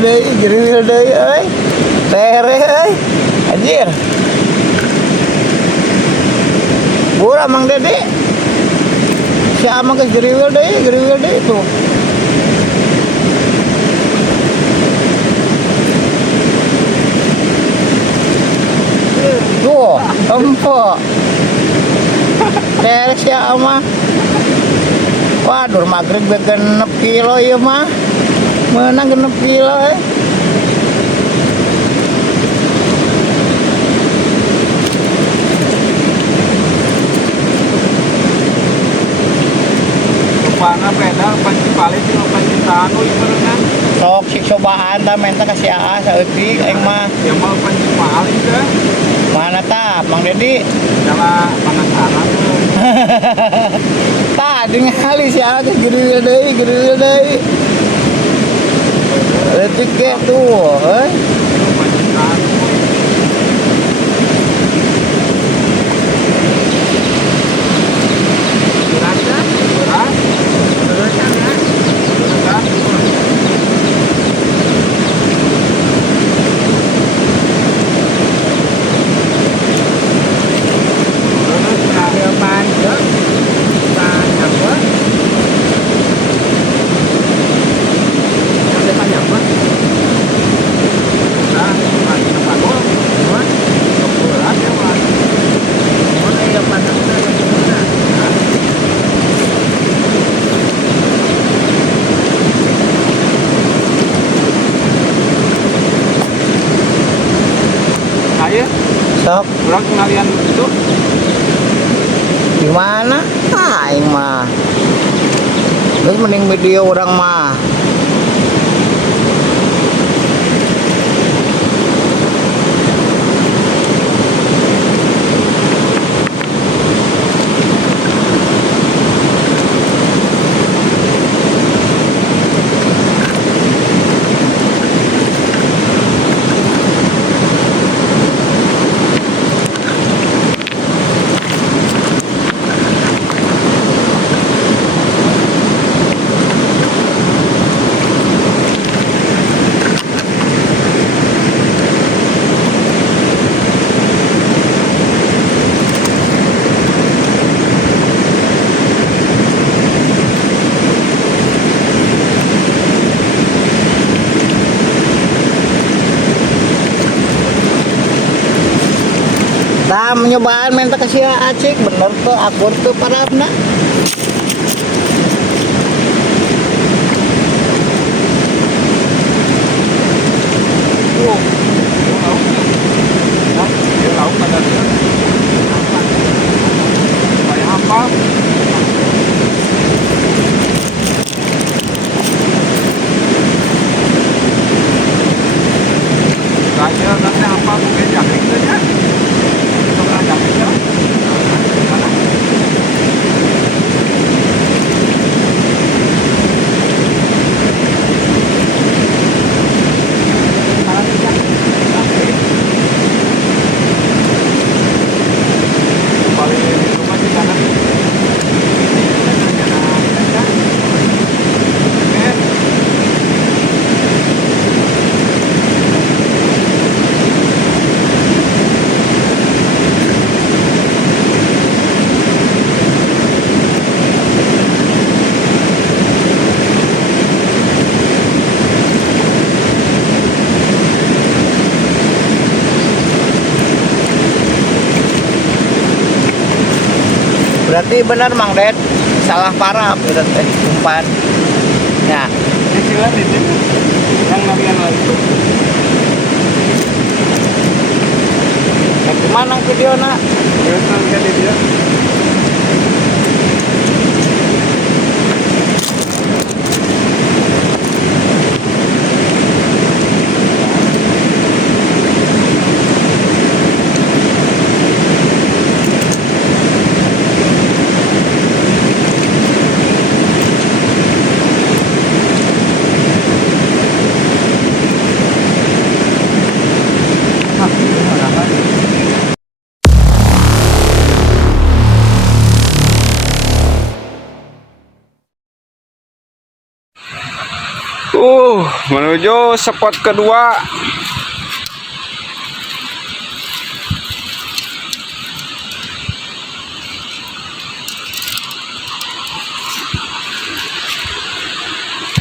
geriwil deui euy. Tere euy. Anjir. Bura Mang Dede. Si Amang geus geriwil deui tuh. Tuh, empuk. Tere si Amang. Waduh, maghrib genep kilo ieu mah. Menang genep kilo Rupana peda pancing paling jeung pancing tanu ibaratna. Sok sik cobaan ta menta ka si Aa saeutik aing mah. Ya mau pancing paling teh. Mana ta, Mang Dedi? Jala penasaran. Tah ningali si Aa geus geriwil deui. Leutik ge tuh, Pancing tanu. Dirasa, beras. Saya Sok orang kenalian itu di mana? Ah, aing mah. Terus mending video orang mah. Tah menyobaan menta ka si Acik bener tuh akur tuh parabna. lauk ada dia. Kayak apa? Kayak nanti apa mungkin jaring saja. Tengah jaring ya. Berarti benar Mang Ded, salah parah udah teh umpan. Ya. Cicilan ini yang nabian itu. Gimana video nak? Ya kan dia. menuju spot kedua.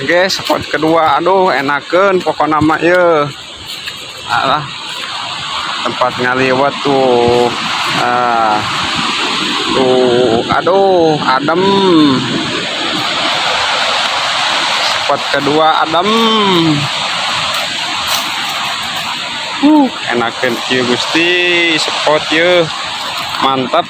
Oke, spot kedua. Aduh, enakeun pokoknya mah ye. Alah, tempat ngaliwat tuh. Tuh, aduh, adem. Spot kedua adem. Enakeun kieu Gusti, spot ye. Mantap.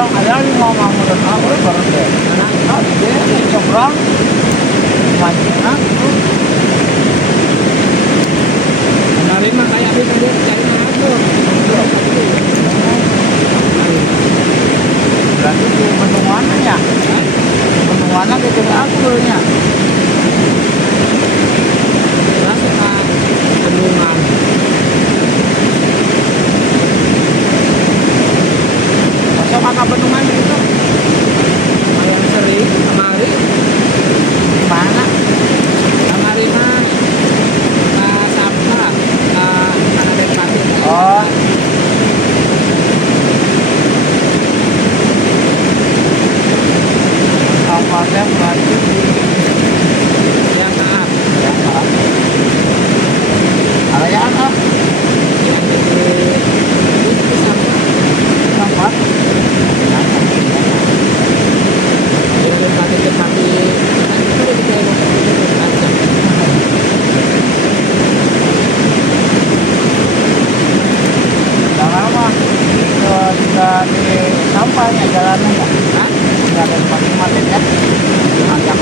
Ada 5 Mahmud awal baru deh. Nah, dia seberang mancingnya tuh. Ada 5 kayak dia cari tuh. Berarti di Bendungan ya? Bendungan gitu aku nya. Berarti kan Bendungan. Masuk angka Bendungan gitu. Yang sering kemari. Di mana? Kemari mah sampah. Mana Denpasar. Oh. Sampahnya berarti di yang maaf. Yang maaf. Arayaan ah. Yang di sampah. Sampah. Jika di sampahnya jalannya kan nggak ada tempat ya ajak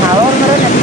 ngalor meureun